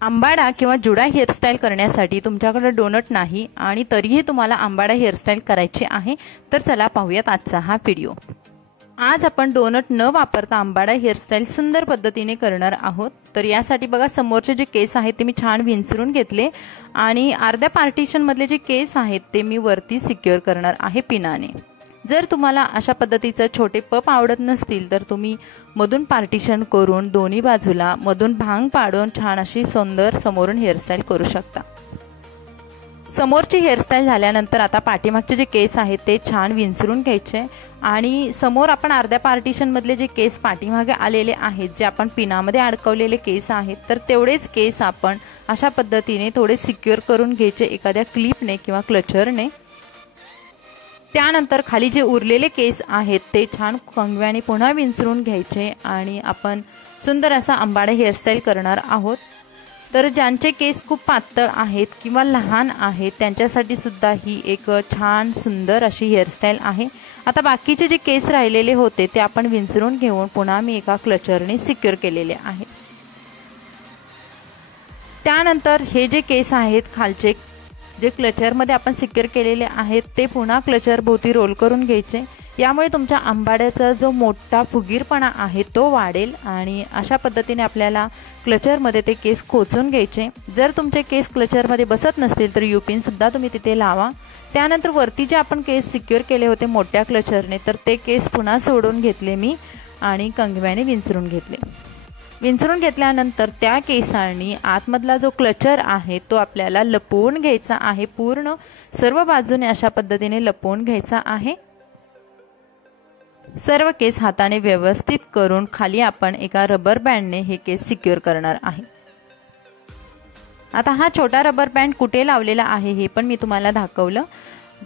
आंबाडा किंवा जुडा हेअरस्टाईल करण्यासाठी तुमच्याकडे डोनट नाही आणि तरीही तुम्हाला आंबाडा हेअरस्टाईल करायची आहे, तर चला पाहूयात आजचा हा व्हिडिओ। आज आपण डोनट न वापरता आंबाडा हेअरस्टाईल सुंदर पद्धतीने करणार आहोत। तर यासाठी बघा, समोरचे जे केस आहेत ते मी छान विंचरून घेतले आणि अर्ध्या पार्टिशन मधले जे केस आहेत ते मी वरती सिक्युअर करणार आहे पिनाने। जर तुम्हाला अशा पद्धतीचे छोटे पप आवडत नसतील तर तुम्ही मधून पार्टिशन करून दोन्ही बाजूला मधून भांग पाडून छान अशी सुंदर समोरून हेअरस्टाईल करू शकता। समोरची हेअरस्टाईल झाल्यानंतर आता पाठीमागचे जे केस आहेत ते छान विंचरून घ्यायचे आणि समोर आपण अर्ध्या पार्टिशन मधले जे केस पाठीमागे आलेले आहेत, जे आपण पिनामध्ये अडकवलेले केस आहेत, तर तेवढेच केस आपण अशा पद्धतीने थोडे सिक्युअर करून घ्यायचे एखाद्या क्लिपने किंवा क्लचरने। त्यानंतर खाली जे उरलेले केस आहेत ते छान कंगव्याने पुन्हा विंचरून घ्यायचे आणि आपण सुंदर असा आंबाडा हेअरस्टाईल करणार आहोत। तर ज्यांचे केस खूप पातळ आहेत किंवा लहान आहेत त्यांच्यासाठी सुद्धा ही एक छान सुंदर अशी हेअरस्टाईल आहे। आता बाकीचे जे केस राहिलेले होते ते आपण विंचरून घेऊन पुन्हा मी एका क्लचरने सिक्युअर केलेले आहेत। त्यानंतर हे जे केस आहेत खालचे जे क्लचरमध्ये आपण सिक्युअर केलेले आहेत ते पुन्हा क्लचर भोवती रोल करून घ्यायचे। यामुळे तुमच्या आंबाड्याचा जो मोठा फुगीरपणा आहे तो वाढेल आणि अशा पद्धतीने आपल्याला क्लचरमध्ये ते केस खोचून घ्यायचे। जर तुमचे केस क्लचरमध्ये बसत नसतील तर युपिन सुद्धा तुम्ही तिथे लावा। त्यानंतर वरती जे आपण केस सिक्युअर केले होते मोठ्या क्लचरने, तर ते केस पुन्हा सोडून घेतले मी आणि कंगव्याने विंचरून घेतले। विंचरून घेतल्यानंतर त्या केसांनी आतमधला जो क्लचर आहे तो आपल्याला लपवून घ्यायचा आहे। पूर्ण सर्व बाजूने अशा पद्धतीने लपवून घ्यायचा आहे। सर्व केस हाताने व्यवस्थित करून खाली आपण एका रबर बँडने हे केस सिक्युअर करणार आहे। आता हा छोटा रबर बँड कुठे लावलेला आहे हे पण मी तुम्हाला दाखवलं।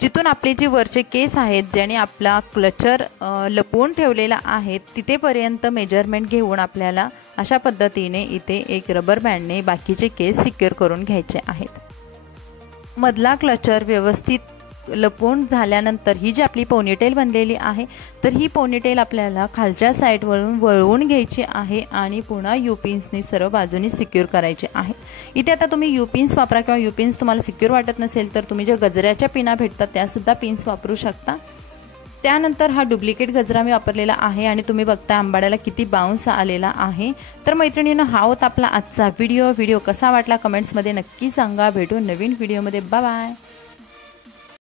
जिथून आपले जे वरचे केस आहेत ज्याने आपला क्लचर लपवून ठेवलेला आहे तिथेपर्यंत मेजरमेंट घेऊन आपल्याला अशा पद्धतीने इथे एक रबर बँडने बाकीचे केस सिक्युअर करून घ्यायचे आहेत। मधला क्लचर व्यवस्थित लपवून झाल्यानंतर ही जी आपली पोनीटेल बनलेली आहे, तर ही पोनीटेल आपल्याला खालच्या साईडवरून वळवून घ्यायची आहे आणि पुन्हा युपिन्सने सर्व बाजूनी सिक्युअर करायचे आहे। इथे आता तुम्ही युपिन्स वापरा किंवा युपिन्स तुम्हाला सिक्युअर वाटत नसेल तर तुम्ही जे गजऱ्याच्या पिना भेटतात त्यासुद्धा पिन्स वापरू शकता। त्यानंतर हा डुप्लिकेट गजरा मी वापरलेला आहे आणि तुम्ही बघता आंबाड्याला किती बाउन्स आलेला आहे। तर मैत्रिणींनो, हा होता आपला आजचा व्हिडिओ कसा वाटला कमेंट्समध्ये नक्की सांगा। भेटू नवीन व्हिडिओमध्ये, बाय बाय।